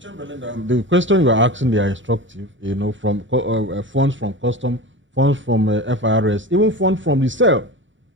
Chamberlain, the question you are asking, they are instructive. You know, from funds from custom, funds from FIRS, even funds from the sale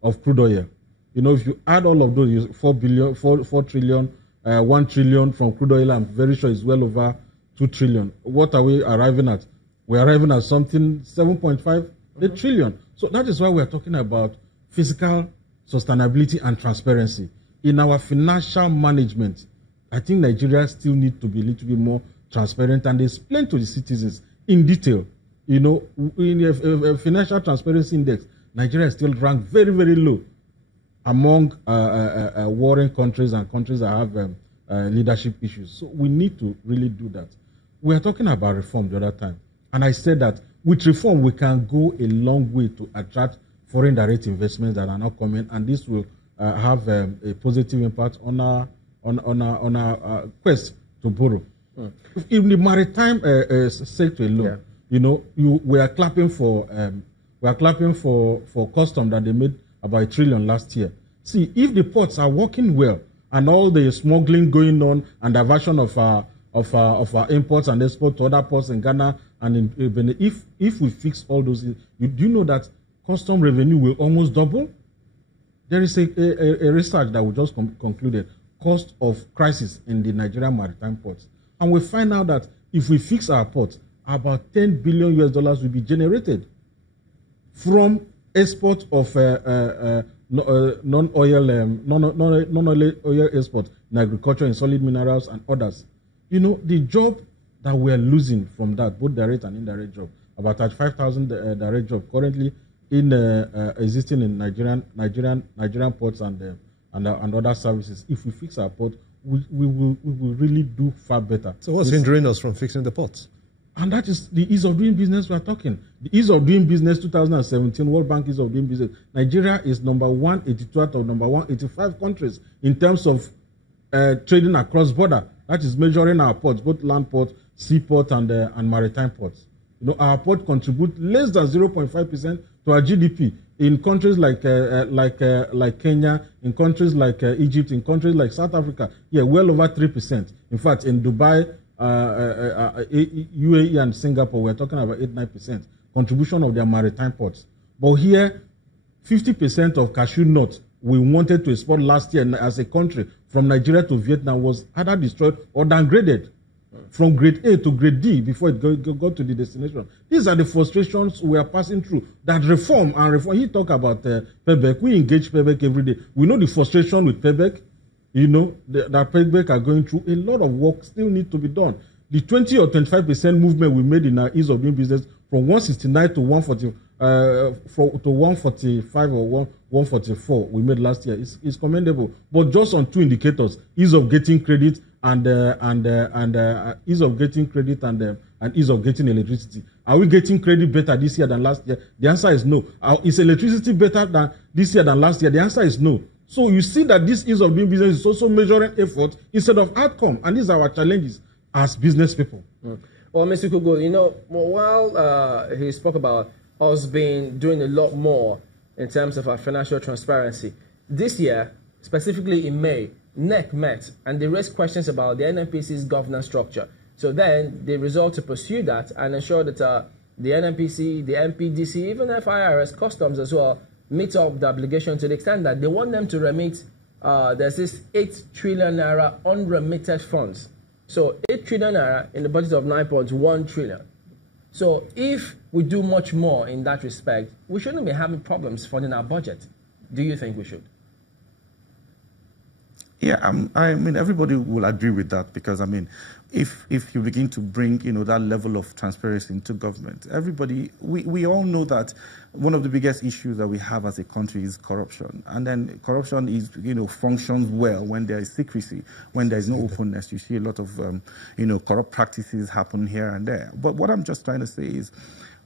of crude oil. You know, if you add all of those, 4 trillion, 1 trillion from crude oil, I'm very sure it's well over 2 trillion. What are we arriving at? We're arriving at something 7.5 trillion. So that is why we're talking about fiscal sustainability and transparency. In our financial management, I think Nigeria still needs to be a little bit more transparent and explain to the citizens in detail. You know, in a financial transparency index, Nigeria is still ranked very, very low among warring countries and countries that have leadership issues. So we need to really do that. We are talking about reform the other time. And I said that with reform, we can go a long way to attract foreign direct investments that are not coming, and this will have a positive impact on our quest to borrow. In the maritime sector alone, you know, we are clapping for custom that they made about $1 trillion last year. See, if the ports are working well and all the smuggling going on and diversion of our imports and exports to other ports in Ghana and in Benin, if we fix all those, do you know that custom revenue will almost double? There is a research that we just concluded, cost of crisis in the Nigerian maritime ports. And we find out that if we fix our ports, about $10 billion will be generated from export of non-oil export in agriculture, in solid minerals and others. You know, the job that we are losing from that, both direct and indirect job, about 35,000 direct jobs currently existing in Nigerian ports and other services. If we fix our port, we will really do far better. So what's hindering us from fixing the ports? And that is the ease of doing business we are talking. The ease of doing business 2017, World Bank ease of doing business. Nigeria is number 182 out of number 185 countries in terms of trading across border. That is measuring our ports, both land ports, seaport, and maritime ports. You know, our port contribute less than 0.5% to our GDP in countries like Kenya, in countries like Egypt, in countries like South Africa. Yeah, well over 3%. In fact, in Dubai, UAE, and Singapore, we're talking about 8-9% contribution of their maritime ports. But here, 50% of cashew nuts we wanted to export last year as a country from Nigeria to Vietnam was either destroyed or downgraded from grade A to grade D before it got to the destination. These are the frustrations we are passing through. That reform. He talk about PEBEC. We engage PEBEC every day. We know the frustration with PEBEC. You know, that PEBEC are going through a lot of work still need to be done. The 20 or 25% movement we made in our ease of doing business from 169 to 140, to 145 or 144 we made last year is commendable. But just on two indicators, ease of getting credit and ease of getting credit and ease of getting electricity. Are we getting credit better this year than last year? The answer is no. Is electricity better than this year than last year? The answer is no. So you see that this ease of doing business is also measuring effort instead of outcome. And these are our challenges as business people. Well, Mr. Kugo, you know, while he spoke about us doing a lot more in terms of our financial transparency, this year, specifically in May, NEC met and they raised questions about the NNPC's governance structure. So then they resolved to pursue that and ensure that the NNPC, the MPDC, even FIRS, customs as well, meet up the obligation to the extent that they want them to remit, there's this 8 trillion naira unremitted funds. So 8 trillion naira in the budget of 9.1 trillion. So if we do much more in that respect, we shouldn't be having problems funding our budget. Do you think we should? Yeah, I mean, everybody will agree with that because, I mean, if you begin to bring, you know, that level of transparency into government, everybody, we all know that one of the biggest issues that we have as a country is corruption. And then corruption is, you know, functions well when there is secrecy, when there is no openness. You see a lot of, you know, corrupt practices happen here and there. But what I'm just trying to say is,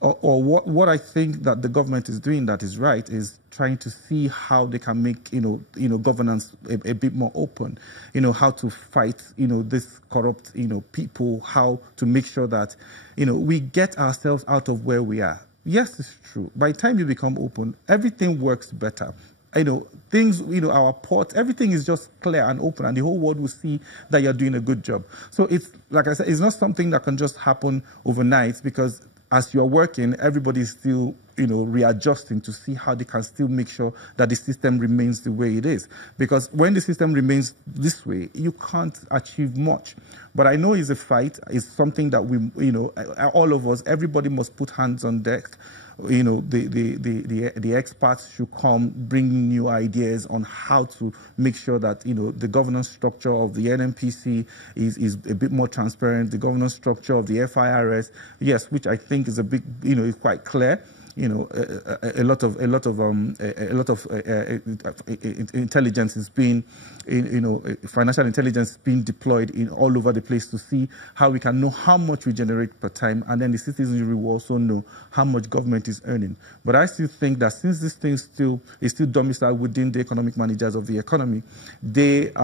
or what I think that the government is doing that is right is trying to see how they can make, you know, governance a bit more open, you know, how to fight, you know, this corrupt, you know, people, how to make sure that, you know, we get ourselves out of where we are. Yes, it's true. By the time you become open, everything works better. things, our ports, everything is just clear and open, and the whole world will see that you're doing a good job. So it's, like I said, it's not something that can just happen overnight, because as you're working, everybody's still, readjusting to see how they can still make sure that the system remains the way it is. Because when the system remains this way, you can't achieve much. But I know it's a fight. It's something that we, all of us, everybody must put hands on deck. The experts should come, bring new ideas on how to make sure that, the governance structure of the NNPC is a bit more transparent. The governance structure of the FIRS, yes, which I think is a big, is quite clear. A lot of intelligence is being, financial intelligence is being deployed in all over the place to see how we can know how much we generate per time, and then the citizens will also know how much government is earning. But I still think that since this thing is still domiciled within the economic managers of the economy, it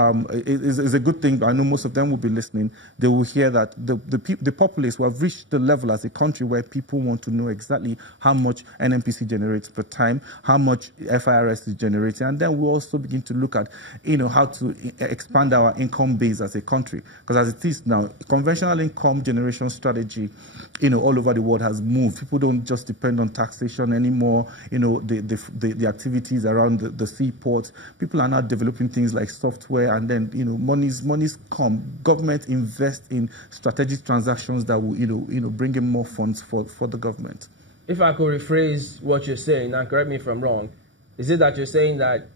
is a good thing. I know most of them will be listening. They will hear that the populace will have reached the level as a country where people want to know exactly how much NNPC generates per time, how much FIRS is generating, and then we'll also begin to look at, how to expand our income base as a country. Because as it is now, conventional income generation strategy, all over the world has moved. People don't just depend on taxation anymore. The activities around the seaports. People are now developing things like software, and then monies come. Government invest in strategic transactions that will bring in more funds for the government. If I could rephrase what you're saying, and correct me if I'm wrong, is it that you're saying that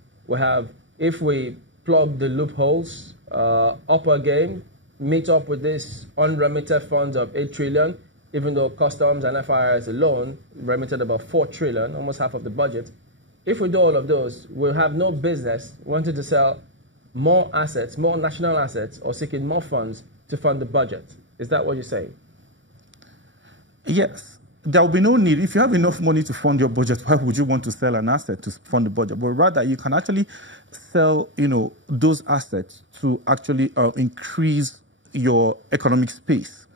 if we plug the loopholes up again, meet up with this unremitted funds of 8 trillion, even though customs and FIRS alone remitted about 4 trillion, almost half of the budget. If we do all of those, we'll have no business wanting to sell more assets, more national assets, or seeking more funds to fund the budget. Is that what you're saying? Yes. There will be no need. If you have enough money to fund your budget, why would you want to sell an asset to fund the budget? But rather, you can actually sell, those assets to actually increase your economic space.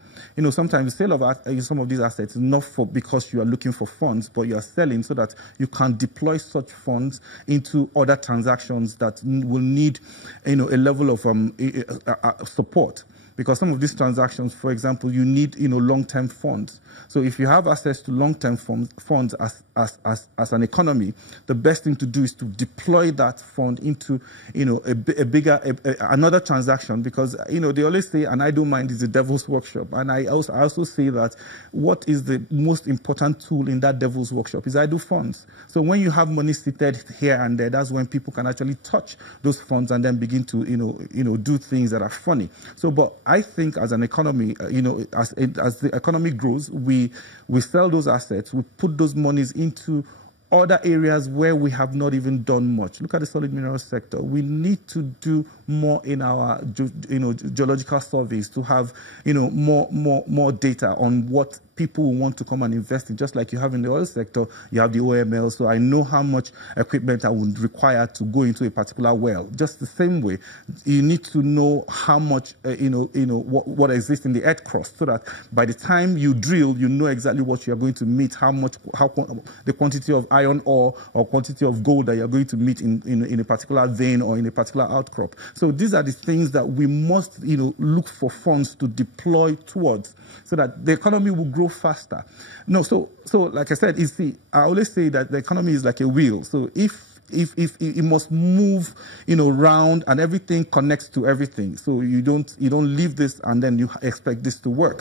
Sometimes the sale of some of these assets is not because you are looking for funds, but you are selling so that you can deploy such funds into other transactions that will need, a level of support. Because some of these transactions, for example, you need, long-term funds. So if you have access to long-term funds as an economy, the best thing to do is to deploy that fund into, another transaction. Because, they always say, and I don't mind, is the devil's workshop. And I also say that what is the most important tool in that devil's workshop is idle funds. So when you have money seated here and there, that's when people can actually touch those funds and then begin to, do things that are funny. So, but I think as an economy, as the economy grows, we sell those assets, we put those monies into other areas where we have not even done much. Look at the solid minerals sector. We need to do more in our geological surveys to have more data on what people will want to come and invest in. Just like you have in the oil sector, you have the OML. So I know how much equipment I would require to go into a particular well. Just the same way, you need to know how much what exists in the earth crust, so that by the time you drill, you know exactly what you are going to meet, the quantity of iron ore or quantity of gold that you're going to meet in a particular vein or in a particular outcrop. So these are the things that we must look for funds to deploy towards, so that the economy will grow faster. No, so like I said, I always say that the economy is like a wheel. So if it must move, round, and everything connects to everything. So you don't leave this and then you expect this to work.